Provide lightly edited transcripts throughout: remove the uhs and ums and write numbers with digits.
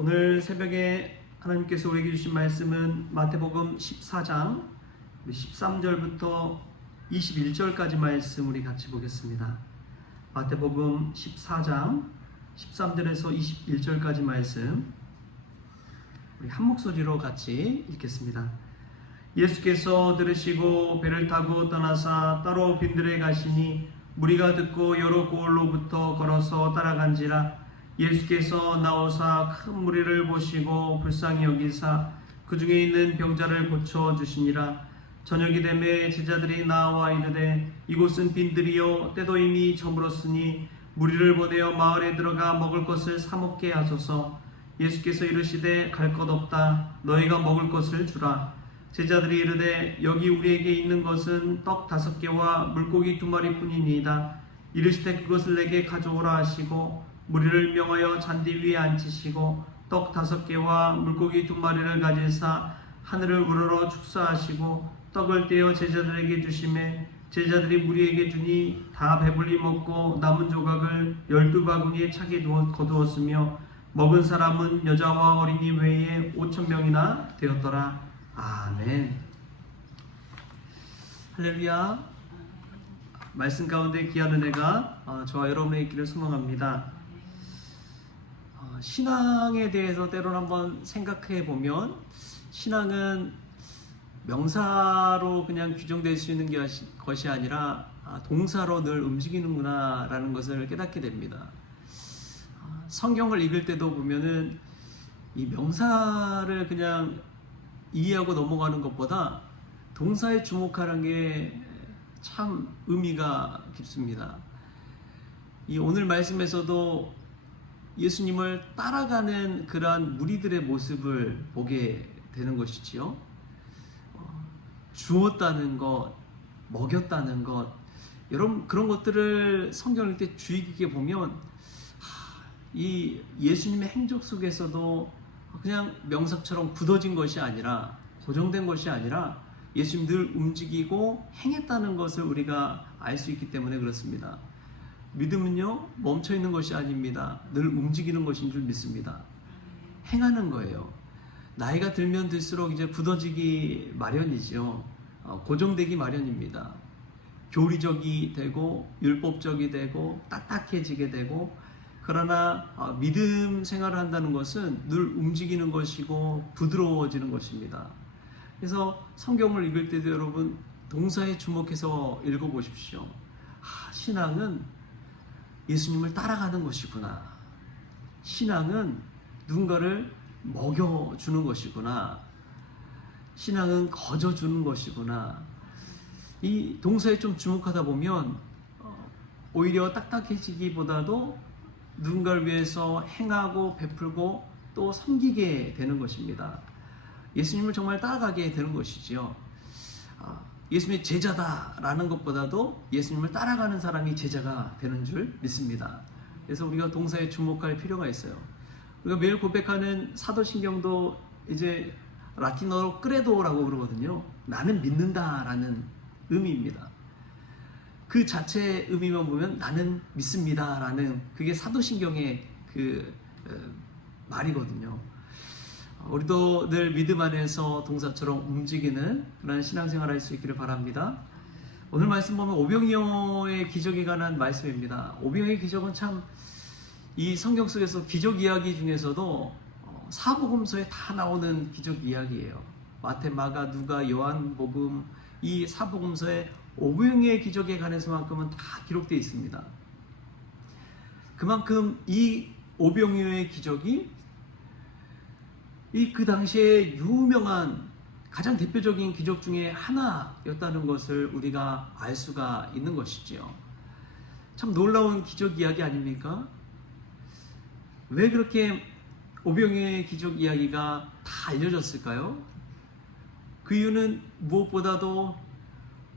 오늘 새벽에 하나님께서 우리에게 주신 말씀은 마태복음 14장 13절부터 21절까지 말씀 우리 같이 보겠습니다. 마태복음 14장 13절에서 21절까지 말씀 우리 한 목소리로 같이 읽겠습니다. 예수께서 들으시고 배를 타고 떠나사 따로 빈들에 가시니 무리가 듣고 여러 고을로부터 걸어서 따라간지라. 예수께서 나오사 큰 무리를 보시고 불쌍히 여기사 그 중에 있는 병자를 고쳐 주시니라. 저녁이 되매 제자들이 나와 이르되 이곳은 빈들이요 때도 이미 저물었으니 무리를 보내어 마을에 들어가 먹을 것을 사 먹게 하소서. 예수께서 이르시되 갈 것 없다. 너희가 먹을 것을 주라. 제자들이 이르되 여기 우리에게 있는 것은 떡 5개와 물고기 2마리 뿐이니이다. 이르시되 그것을 내게 가져오라 하시고 무리를 명하여 잔디 위에 앉히시고 떡 5개와 물고기 2마리를 가지사 하늘을 우러러 축사하시고 떡을 떼어 제자들에게 주시매 제자들이 무리에게 주니 다 배불리 먹고 남은 조각을 12바구니에 차게 거두었으며 먹은 사람은 여자와 어린이 외에 5,000명이나 되었더라. 아멘. 할렐루야. 말씀 가운데 귀한 은혜가 저와 여러분의 있기를 소망합니다. 신앙에 대해서 때로는 한번 생각해 보면 신앙은 명사로 그냥 규정될 수 있는 것이 아니라 동사로 늘 움직이는구나 라는 것을 깨닫게 됩니다. 성경을 읽을 때도 보면은 이 명사를 그냥 이해하고 넘어가는 것보다 동사에 주목하는 게 참 의미가 깊습니다. 이 오늘 말씀에서도 예수님을 따라가는 그러한 무리들의 모습을 보게 되는 것이지요. 주었다는 것, 먹였다는 것, 여러분 그런 것들을 성경을 읽을 때 주의 깊게 보면 이 예수님의 행적 속에서도 그냥 명사처럼 굳어진 것이 아니라 고정된 것이 아니라 예수님 늘 움직이고 행했다는 것을 우리가 알 수 있기 때문에 그렇습니다. 믿음은요 멈춰있는 것이 아닙니다. 늘 움직이는 것인 줄 믿습니다. 행하는 거예요. 나이가 들면 들수록 이제 굳어지기 마련이죠. 고정되기 마련입니다. 교리적이 되고 율법적이 되고 딱딱해지게 되고, 그러나 믿음 생활을 한다는 것은 늘 움직이는 것이고 부드러워지는 것입니다. 그래서 성경을 읽을 때도 여러분 동사에 주목해서 읽어보십시오. 신앙은 예수님을 따라가는 것이구나. 신앙은 누군가를 먹여주는 것이구나. 신앙은 거저주는 것이구나. 이 동사에 좀 주목하다 보면 오히려 딱딱해지기보다도 누군가를 위해서 행하고 베풀고 또 섬기게 되는 것입니다. 예수님을 정말 따라가게 되는 것이지요. 예수님의 제자다라는 것보다도 예수님을 따라가는 사람이 제자가 되는 줄 믿습니다. 그래서 우리가 동사에 주목할 필요가 있어요. 우리가 매일 고백하는 사도신경도 이제 라틴어로 크레도라고 그러거든요. 나는 믿는다라는 의미입니다. 그 자체의 의미만 보면 나는 믿습니다라는 그게 사도신경의 그 말이거든요. 우리도 늘 믿음 안에서 동사처럼 움직이는 그런 신앙생활을 할 수 있기를 바랍니다. 오늘 말씀 보면 오병이어의 기적에 관한 말씀입니다. 오병이어의 기적은 참 이 성경 속에서 기적 이야기 중에서도 사복음서에 다 나오는 기적 이야기예요. 마태, 마가, 누가, 요한복음 이 사복음서에 오병이어의 기적에 관해서만큼은 다 기록되어 있습니다. 그만큼 이 오병이어의 기적이 그 당시에 유명한 가장 대표적인 기적 중에 하나였다는 것을 우리가 알 수가 있는 것이지요. 참 놀라운 기적 이야기 아닙니까? 왜 그렇게 오병이어의 기적 이야기가 다 알려졌을까요? 그 이유는 무엇보다도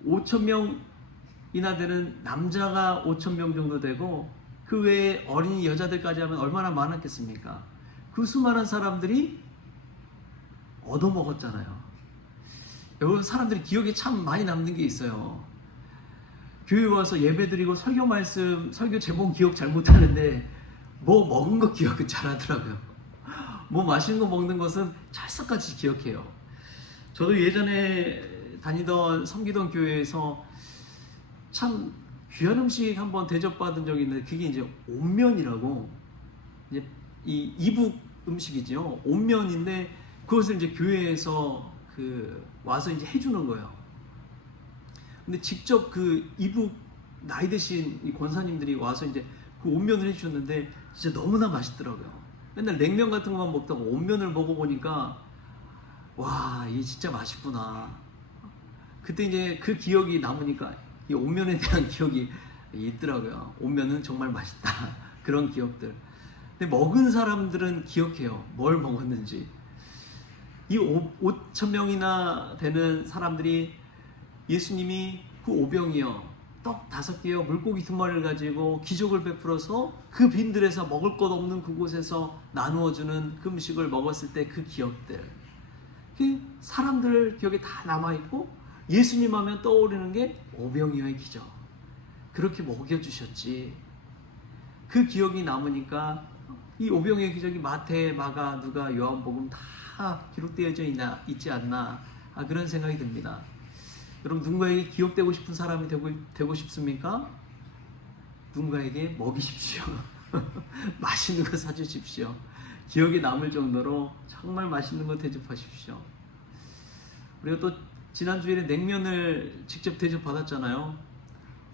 5,000명이나 되는 남자가 5,000명 정도 되고 그 외에 어린이 여자들까지 하면 얼마나 많았겠습니까? 그 수많은 사람들이 얻어먹었잖아요. 여러분 사람들이 기억에 참 많이 남는 게 있어요. 교회 와서 예배드리고 설교 말씀, 설교 제목 기억 잘 못하는데 뭐 먹은 거 기억은 잘하더라고요. 뭐 맛있는 거 먹는 것은 찰떡같이 기억해요. 저도 예전에 다니던 섬기던 교회에서 참 귀한 음식 한번 대접받은 적이 있는데, 그게 이제 온면이라고, 이제 이 이북 음식이죠. 온면인데 그것을 이제 교회에서 와서 이제 해주는 거예요. 근데 직접 그 이북 나이 드신 이 권사님들이 와서 이제 그 온면을 해주셨는데 진짜 너무나 맛있더라고요. 맨날 냉면 같은 것만 먹다가 온면을 먹어보니까 와, 이게 진짜 맛있구나. 그때 이제 그 기억이 남으니까 이 온면에 대한 기억이 있더라고요. 온면은 정말 맛있다. 그런 기억들. 근데 먹은 사람들은 기억해요. 뭘 먹었는지. 이 5,000명이나 되는 사람들이 예수님이 그 오병이어 떡 5개요 물고기 2마리를 가지고 기적을 베풀어서 그 빈들에서 먹을 것 없는 그곳에서 나누어주는 그 음식을 먹었을 때 그 기억들, 그 사람들 기억에 다 남아있고, 예수님 하면 떠오르는 게 오병이어의 기적. 그렇게 먹여주셨지. 그 기억이 남으니까 이 오병이어의 기적이 마태, 마가, 누가, 요한복음 다 기록되어져 있지 않나, 그런 생각이 듭니다. 여러분, 누군가에게 기억되고 싶은 사람이 되고 싶습니까? 누군가에게 먹이십시오. 맛있는 거 사주십시오. 기억에 남을 정도로 정말 맛있는 거 대접하십시오. 우리가 또 지난주에 냉면을 직접 대접받았잖아요.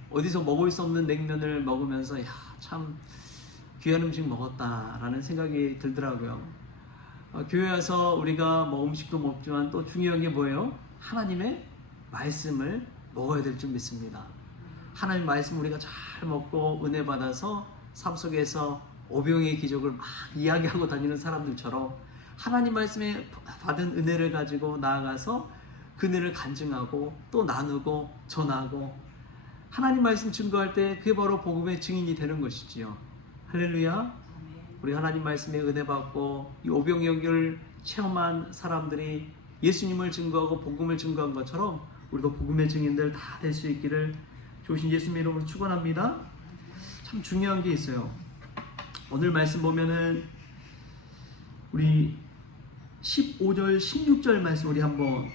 어디서 먹을 수 없는 냉면을 먹으면서 참 귀한 음식 먹었다라는 생각이 들더라고요. 교회 와서 우리가 뭐 음식도 먹지만 또 중요한 게 뭐예요? 하나님의 말씀을 먹어야 될 줄 믿습니다. 하나님 말씀 우리가 잘 먹고 은혜 받아서 삶 속에서 오병이의 기적을 막 이야기하고 다니는 사람들처럼 하나님 말씀에 받은 은혜를 가지고 나아가서 그 은혜를 간증하고 또 나누고 전하고, 하나님 말씀 증거할 때 그게 바로 복음의 증인이 되는 것이지요. 할렐루야. 우리 하나님 말씀에 은혜 받고 이 오병이어를 체험한 사람들이 예수님을 증거하고 복음을 증거한 것처럼 우리도 복음의 증인들 다 될 수 있기를 주신 예수님의 이름으로 축원합니다. 참 중요한 게 있어요. 오늘 말씀 보면은 우리 15절 16절 말씀 우리 한번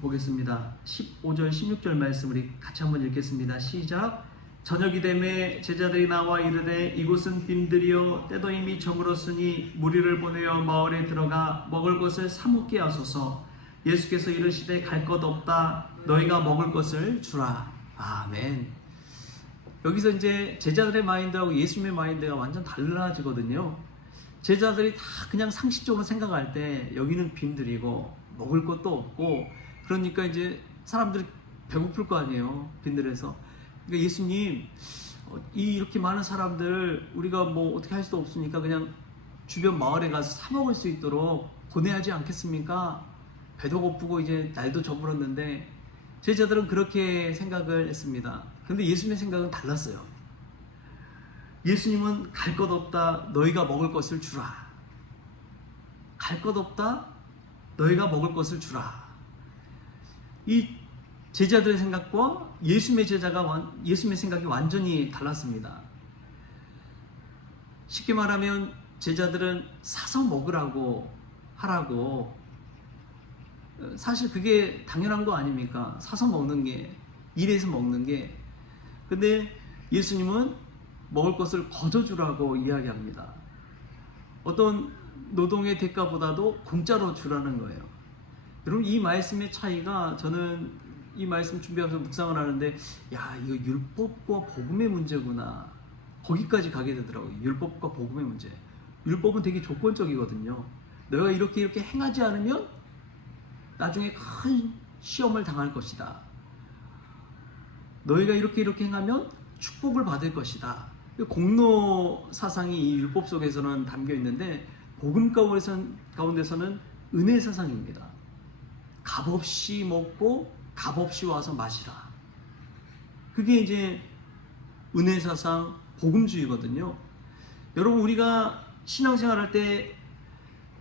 보겠습니다. 15절 16절 말씀 우리 같이 한번 읽겠습니다. 시작. 저녁이 되매 제자들이 나와 이르되 이곳은 빈들이요 때도 이미 저물었으니 무리를 보내어 마을에 들어가 먹을 것을 사 먹게 하소서. 예수께서 이르시되 갈 것 없다. 너희가 먹을 것을 주라. 아멘. 여기서 이제 제자들의 마인드하고 예수님의 마인드가 완전 달라지거든요. 제자들이 다 그냥 상식적으로 생각할 때 여기는 빈들이고 먹을 것도 없고, 그러니까 이제 사람들이 배고플 거 아니에요. 빈들에서. 그러니까 예수님, 이렇게 많은 사람들 우리가 뭐 어떻게 할 수도 없으니까 그냥 주변 마을에 가서 사 먹을 수 있도록 보내야지 않겠습니까? 배도 고프고 이제 날도 저물었는데, 제자들은 그렇게 생각을 했습니다. 그런데 예수님의 생각은 달랐어요. 예수님은 갈 것 없다. 너희가 먹을 것을 주라. 갈 것 없다. 너희가 먹을 것을 주라. 이 제자들의 생각과 예수님의 생각이 완전히 달랐습니다. 쉽게 말하면 제자들은 사서 먹으라고 하라고, 사실 그게 당연한 거 아닙니까? 사서 먹는 게, 일해서 먹는 게. 근데 예수님은 먹을 것을 거저주라고 이야기합니다. 어떤 노동의 대가보다도 공짜로 주라는 거예요. 여러분, 이 말씀의 차이가, 저는 이 말씀 준비하면서 묵상을 하는데, 이거 율법과 복음의 문제구나, 거기까지 가게 되더라고요. 율법과 복음의 문제. 율법은 되게 조건적이거든요. 너희가 이렇게 행하지 않으면 나중에 큰 시험을 당할 것이다. 너희가 이렇게 행하면 축복을 받을 것이다. 공로 사상이 이 율법 속에서는 담겨 있는데, 복음 가운데서는 은혜 사상입니다. 값없이 먹고 값없이 와서 마시라. 그게 이제 은혜 사상, 복음주의거든요. 여러분, 우리가 신앙생활 할 때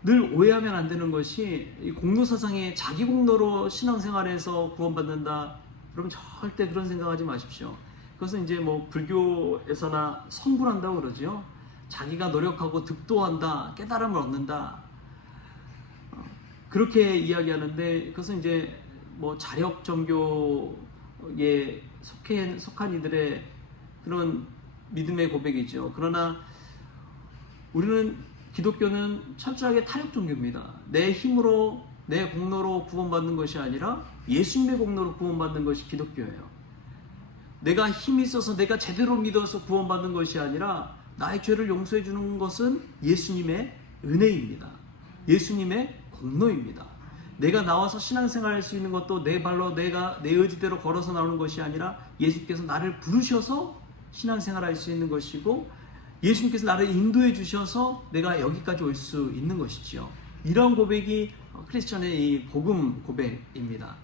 늘 오해하면 안 되는 것이, 이 공로 사상에 자기 공로로 신앙생활에서 구원받는다. 여러분, 절대 그런 생각하지 마십시오. 그것은 이제 뭐 불교에서나 성불한다고 그러죠. 자기가 노력하고 득도한다, 깨달음을 얻는다. 그렇게 이야기하는데 그것은 이제 뭐 자력 종교에 속한 이들의 그런 믿음의 고백이죠. 그러나 우리는 기독교는 철저하게 타협 종교입니다. 내 힘으로 내 공로로 구원받는 것이 아니라 예수님의 공로로 구원받는 것이 기독교예요. 내가 힘이 있어서 내가 제대로 믿어서 구원받는 것이 아니라 나의 죄를 용서해 주는 것은 예수님의 은혜입니다. 예수님의 공로입니다. 내가 나와서 신앙생활할 수 있는 것도 내 발로 내가 내 의지대로 걸어서 나오는 것이 아니라 예수님께서 나를 부르셔서 신앙생활할 수 있는 것이고 예수님께서 나를 인도해 주셔서 내가 여기까지 올 수 있는 것이지요. 이런 고백이 크리스천의 이 복음 고백입니다.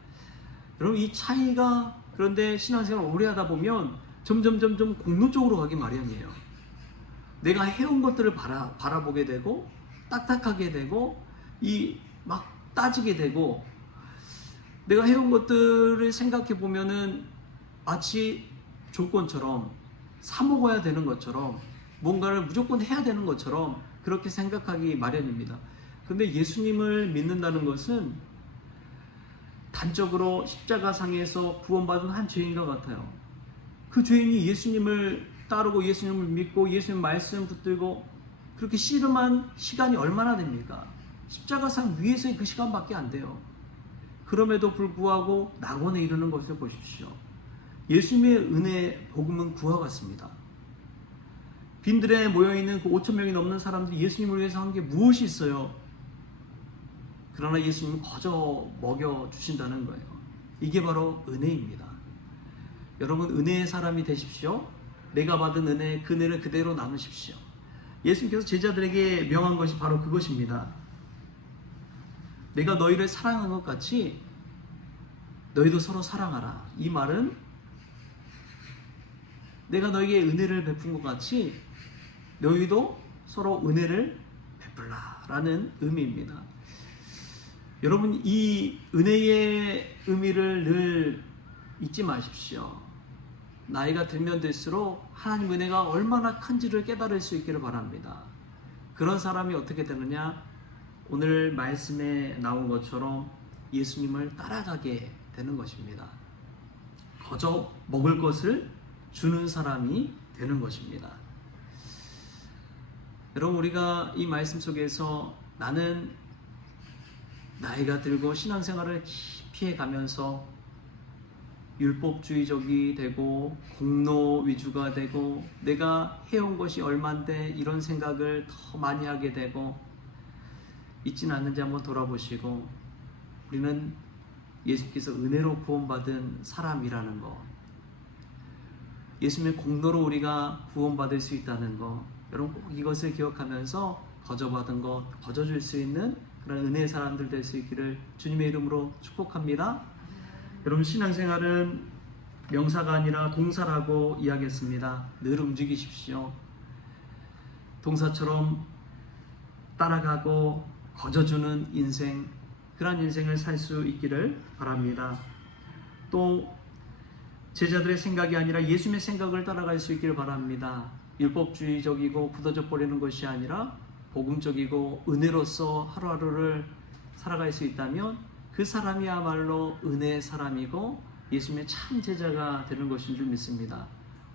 여러분 이 차이가 그런데 신앙생활을 오래 하다 보면 점점 공로 쪽으로 가기 마련이에요. 내가 해온 것들을 바라보게 되고 딱딱하게 되고 막 따지게 되고 내가 해온 것들을 생각해 보면은 마치 조건처럼 사 먹어야 되는 것처럼 뭔가를 무조건 해야 되는 것처럼 그렇게 생각하기 마련입니다. 그런데 예수님을 믿는다는 것은 단적으로 십자가상에서 구원받은 한 죄인과 같아요. 그 죄인이 예수님을 따르고 예수님을 믿고 예수님 말씀 붙들고 그렇게 씨름한 시간이 얼마나 됩니까? 십자가상 위에서의 그 시간밖에 안 돼요. 그럼에도 불구하고 낙원에 이르는 것을 보십시오. 예수님의 은혜 복음은 구와 같습니다. 빈들에 모여있는 그 5,000명이 넘는 사람들이 예수님을 위해서 한 게 무엇이 있어요? 그러나 예수님은 거저 먹여주신다는 거예요. 이게 바로 은혜입니다. 여러분 은혜의 사람이 되십시오. 내가 받은 은혜, 그 은혜를 그대로 나누십시오. 예수님께서 제자들에게 명한 것이 바로 그것입니다. 내가 너희를 사랑한 것 같이 너희도 서로 사랑하라. 이 말은 내가 너희에게 은혜를 베푼 것 같이 너희도 서로 은혜를 베풀라 라는 의미입니다. 여러분 이 은혜의 의미를 늘 잊지 마십시오. 나이가 들면 들수록 하나님 은혜가 얼마나 큰지를 깨달을 수 있기를 바랍니다. 그런 사람이 어떻게 되느냐? 오늘 말씀에 나온 것처럼 예수님을 따라가게 되는 것입니다. 거저 먹을 것을 주는 사람이 되는 것입니다. 여러분 우리가 이 말씀 속에서 나는 나이가 들고 신앙생활을 깊이 해가면서 율법주의적이 되고 공로 위주가 되고 내가 해온 것이 얼만데 이런 생각을 더 많이 하게 되고 있지는 않는지 한번 돌아보시고 우리는 예수께서 은혜로 구원받은 사람이라는 것, 예수님의 공로로 우리가 구원받을 수 있다는 것, 여러분 꼭 이것을 기억하면서 거저받은 것 거저줄 수 있는 그런 은혜의 사람들 될 수 있기를 주님의 이름으로 축복합니다. 여러분 신앙생활은 명사가 아니라 동사라고 이야기했습니다. 늘 움직이십시오. 동사처럼 따라가고 거저주는 인생, 그런 인생을 살 수 있기를 바랍니다. 또 제자들의 생각이 아니라 예수님의 생각을 따라갈 수 있기를 바랍니다. 율법주의적이고 굳어져 버리는 것이 아니라 복음적이고 은혜로서 하루하루를 살아갈 수 있다면 그 사람이야말로 은혜의 사람이고 예수님의 참 제자가 되는 것인 줄 믿습니다.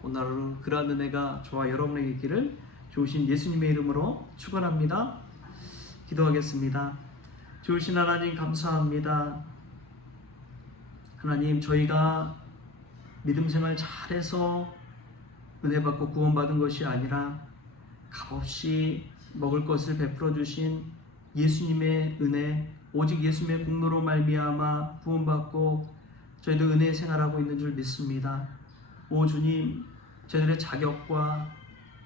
오늘 하루 그러한 은혜가 저와 여러분에게 있기를 좋으신 예수님의 이름으로 축원합니다. 기도하겠습니다. 좋으신 하나님 감사합니다. 하나님 저희가 믿음 생활 잘해서 은혜 받고 구원받은 것이 아니라 값없이 먹을 것을 베풀어 주신 예수님의 은혜, 오직 예수님의 공로로 말미암아 구원받고 저희도 은혜의 생활하고 있는 줄 믿습니다. 오 주님, 저희들의 자격과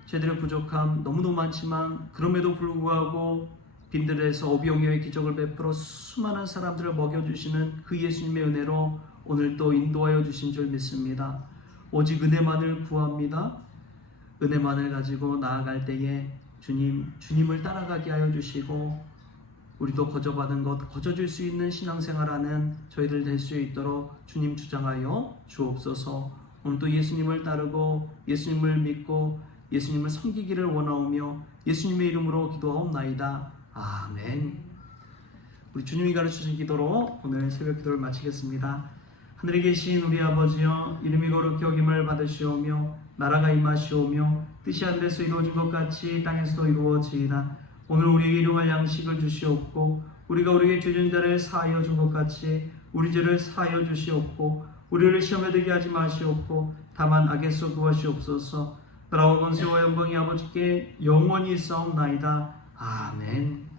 저희들의 부족함 너무너무 많지만 그럼에도 불구하고 빈들에서 오병이어의 기적을 베풀어 수많은 사람들을 먹여주시는 그 예수님의 은혜로 오늘도 인도하여 주신 줄 믿습니다. 오직 은혜만을 구합니다. 은혜만을 가지고 나아갈 때에 주님을 따라가게 하여 주시고 우리도 거저받은 것 거저줄 수 있는 신앙생활하는 저희들 될 수 있도록 주님 주장하여 주옵소서. 오늘도 예수님을 따르고 예수님을 믿고 예수님을 섬기기를 원하오며 예수님의 이름으로 기도하옵나이다. 아멘. 우리 주님이 가르쳐주신 기도로 오늘 새벽 기도를 마치겠습니다. 하늘에 계신 우리 아버지여, 이름이 거룩히 여김을 받으시오며 나라가 임하시오며 뜻이 하늘에서 이루어진 것 같이 땅에서도 이루어지이다. 오늘 우리에게 일용할 양식을 주시옵고 우리가 우리에게 죄진 자를 사하여 준 것 같이 우리 죄를 사하여 주시옵고 우리를 시험에 들게 하지 마시옵고 다만 악에서 구하시옵소서. 나라와 권세와 영광이 아버지께 영원히 있사옵나이다. 아멘.